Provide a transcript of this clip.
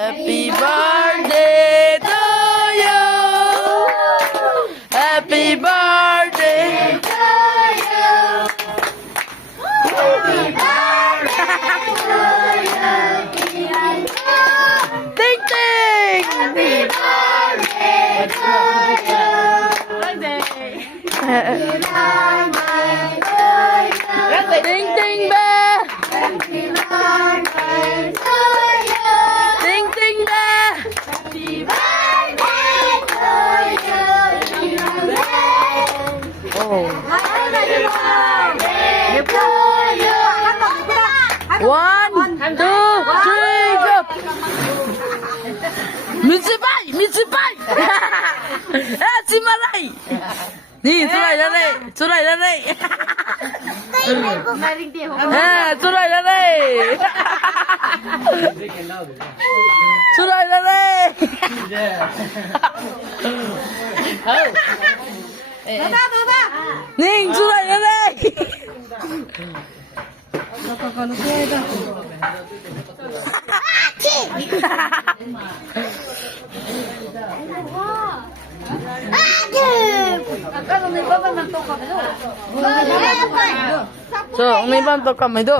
Happy birthday to you. Happy birthday to you. Happy birthday to you. Ting ting. Happy birthday to you. Ting ting ba. Happy birthday to you. Ting ting ba. Happy birthday to you. Oh. Happy birthday to you. 1, 2, 3, go. Mitsubay, Mitsubay. Ah, si Maray. Ni, suray na rin. Suray na rin. Ah, suray na rin. Suray na rin. Ning, suray na rin. So, may bantok kami do.